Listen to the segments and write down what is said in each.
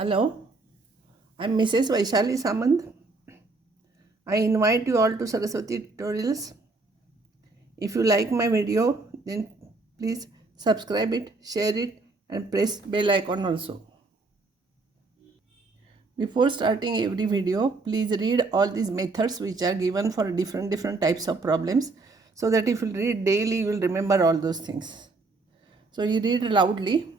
Hello, I'm Mrs. Vaishali Samant. I invite you all to Saraswati Tutorials. If you like my video, then please subscribe it, share it, and press bell icon also. Before starting every video, please read all these methods which are given for different types of problems, so that if you read daily, you will remember all those things. So you read loudly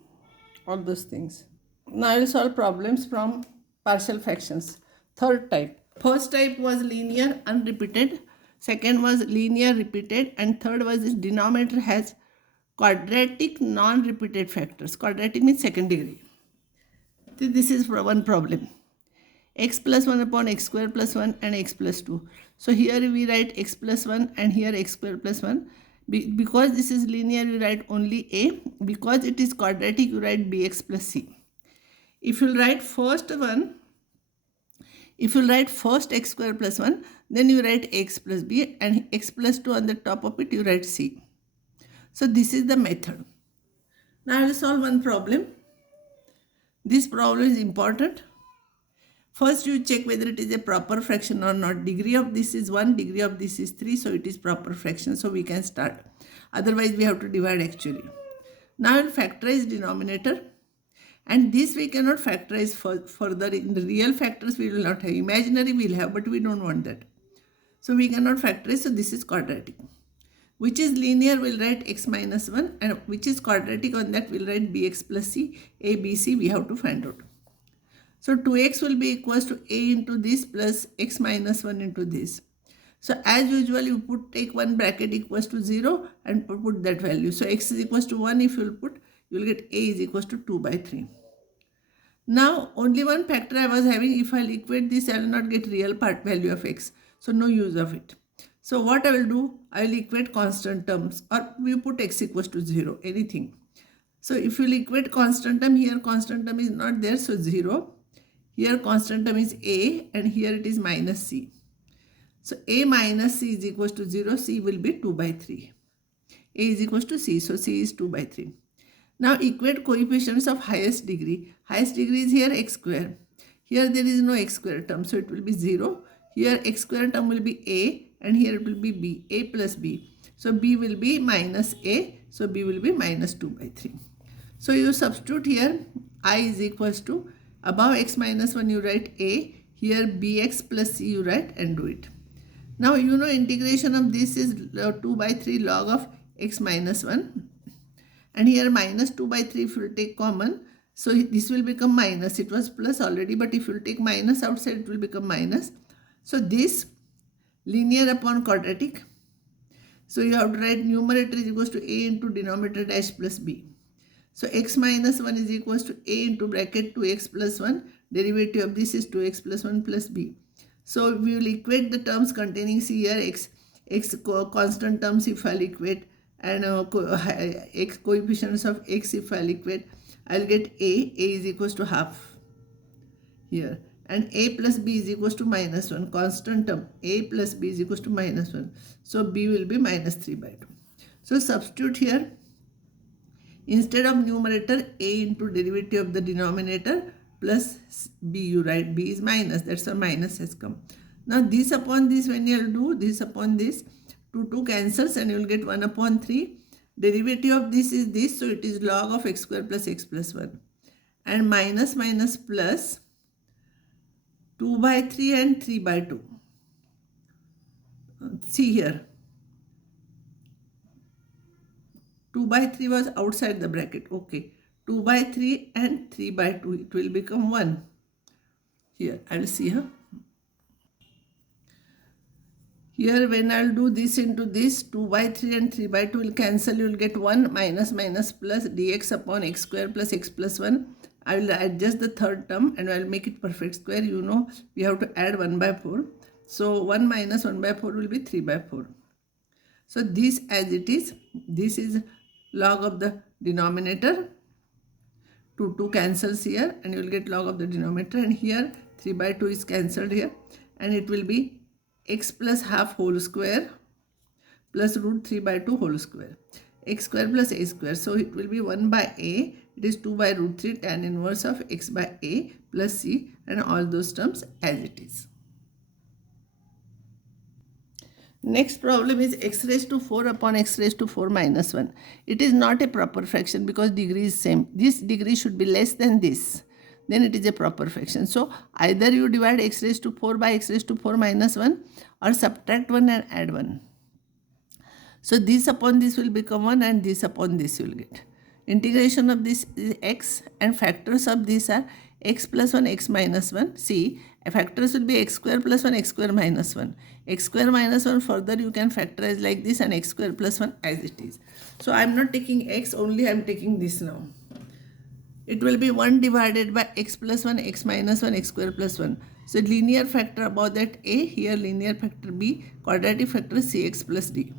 all those things. Now I will solve problems from partial fractions. Third type. First type was linear unrepeated. Second was linear repeated. And third was this denominator has quadratic non-repeated factors. Quadratic means second degree. So this is one problem. X plus 1 upon x square plus 1 and x plus 2. So here we write x plus 1 and here x square plus 1. Because this is linear, we write only a. Because it is quadratic, you write bx plus c. If you write first x square plus 1, then you write x plus b, and x plus 2 on the top of it you write c. So this is the method. Now I will solve one problem. This problem is important. First you check whether it is a proper fraction or not. Degree of this is 1, degree of this is 3, so it is proper fraction, so we can start. Otherwise we have to divide actually. Now I will factorize denominator. And this we cannot factorize further. In the real factors we will not have. Imaginary we will have, but we don't want that. So we cannot factorize, so this is quadratic. Which is linear, we'll write x minus 1, and which is quadratic, on that we'll write bx plus c. A, b, c we have to find out. So 2x will be equals to a into this plus x minus 1 into this. So as usual, you take one bracket equals to 0 and put that value. So x is equals to 1, if you will put, you will get a is equals to 2 by 3. Now only one factor I was having. If I'll equate this, I will not get real part value of x. So no use of it. So what I will do, I will equate constant terms, or we put x equals to 0, anything. So if you will equate constant term, here constant term is not there, so 0. Here constant term is a, and here it is minus c. So a minus c is equals to 0, c will be 2 by 3. A is equals to c, so c is 2 by 3. Now equate coefficients of highest degree. Highest degree is here x square. Here there is no x square term, so it will be 0. Here x square term will be a, and here it will be b, a plus b. So b will be minus a, so b will be minus 2 by 3. So you substitute here, I is equals to, above x minus 1 you write a, here bx plus c you write, and do it. Now you know integration of this is 2 by 3 log of x minus 1. And here minus 2 by 3 if you will take common, so this will become minus. It was plus already, but if you will take minus outside, it will become minus. So this linear upon quadratic. So you have to write numerator is equals to a into denominator dash plus b. So x minus 1 is equals to a into bracket 2x plus 1. Derivative of this is 2x plus 1 plus b. So we will equate the terms containing c here x constant terms if I'll equate, and x coefficients of x if I'll equate, I'll get a is equals to half here, and a plus b is equals to minus 1, constant term a plus b is equals to minus 1, so b will be minus 3 by 2. So substitute here, instead of numerator a into derivative of the denominator plus b you write, b is minus, that's why minus has come. Now this upon this, when you will do this upon this, 2 cancels and you will get 1 upon 3. Derivative of this is this, so it is log of x square plus x plus 1. And minus minus plus 2 by 3 and 3 by 2. See here. 2 by 3 was outside the bracket. Okay. 2 by 3 and 3 by 2. It will become 1. Here, I will see here. Here when I will do this into this, 2 by 3 and 3 by 2 will cancel. You will get 1 minus minus plus dx upon x square plus x plus 1. I will adjust the third term and I will make it perfect square. You know we have to add 1 by 4. So 1 minus 1 by 4 will be 3 by 4. So this as it is, this is log of the denominator. 2 cancels here and you will get log of the denominator, and here 3 by 2 is cancelled here, and it will be x plus half whole square plus root 3 by 2 whole square, x square plus a square. So it will be 1 by a It is 2 by root 3 tan inverse of x by a plus c, and all those terms as it is. Next problem is x raised to 4 upon x raised to 4 minus 1. It is not a proper fraction because degree is same. This degree should be less than this. Then it is a proper fraction. So either you divide x raised to 4 by x raised to 4 minus 1, or subtract 1 and add 1. So this upon this will become 1 and this upon this you will get. Integration of this is x, and factors of this are x plus 1, x minus 1. See, factors will be x square plus 1, x square minus 1. X square minus 1 further you can factorize like this, and x square plus 1 as it is. So I am not taking x, only I am taking this now. It will be 1 divided by x plus 1, x minus 1, x square plus 1. So linear factor above that a, here linear factor b, quadratic factor cx plus d.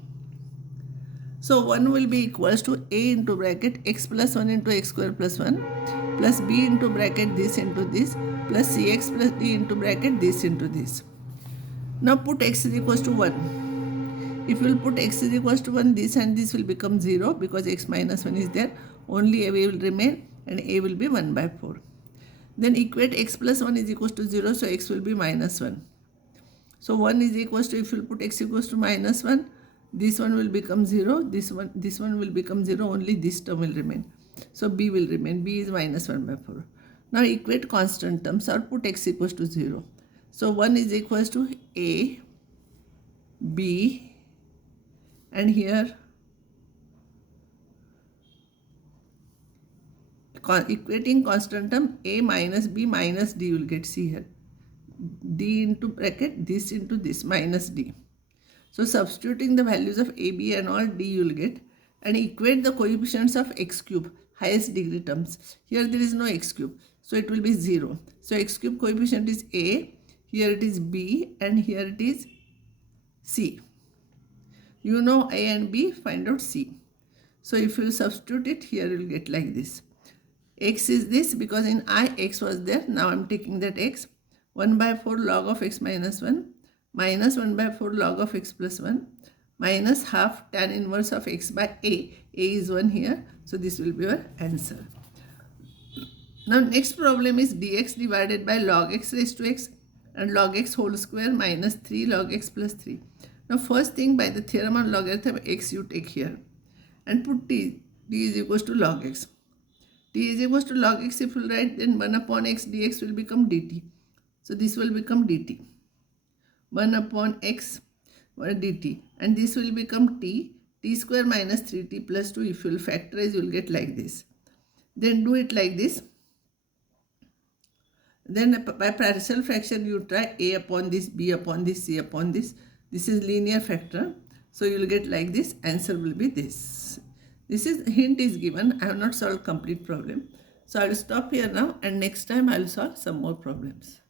So 1 will be equals to a into bracket x plus 1 into x square plus 1 plus b into bracket this into this plus cx plus d into bracket this into this. Now put x is equals to 1. If you will put x is equals to 1, this and this will become 0 because x minus 1 is there. Only a will remain and a will be 1 by 4. Then equate x plus 1 is equals to 0, so x will be minus 1. So 1 is equals to, if you put x equals to minus 1, this one will become 0, this one will become 0, only this term will remain. So b will remain, b is minus 1 by 4. Now equate constant terms or put x equals to 0. So 1 is equals to a, b, and here equating constant term a minus b minus d, you will get, see here, d into bracket this into this minus d. So substituting the values of a, b and all, d you will get, and equate the coefficients of x cube, highest degree terms. Here there is no x cube, so it will be 0. So x cube coefficient is a, here it is b, and here it is c. You know a and b, find out c. So if you substitute it, here you will get like this. X is this because in I x was there, now I am taking that x. 1 by 4 log of x minus 1 minus 1 by 4 log of x plus 1 minus half tan inverse of x by a. A is 1 here, so this will be your answer. Now next problem is dx divided by log x raised to x and log x whole square minus 3 log x plus 3. Now first thing, by the theorem on logarithm x you take here and put t is equals to log x. T is equals to log x, if you write, then 1 upon x dx will become dt. So this will become dt. 1 upon x dt, and this will become t square minus 3t plus 2. If you will factorize, you will get like this. Then do it like this. Then by partial fraction you try a upon this, b upon this, c upon this. This is linear factor. So you will get like this. Answer will be this. This is hint is given. I have not solved complete problem. So I will stop here now, and next time I will solve some more problems.